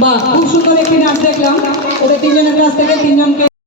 বাহ খুব সুন্দর একটি নাচ দেখলাম। ওদের তিনজনের কাছ থেকে তিনজনকে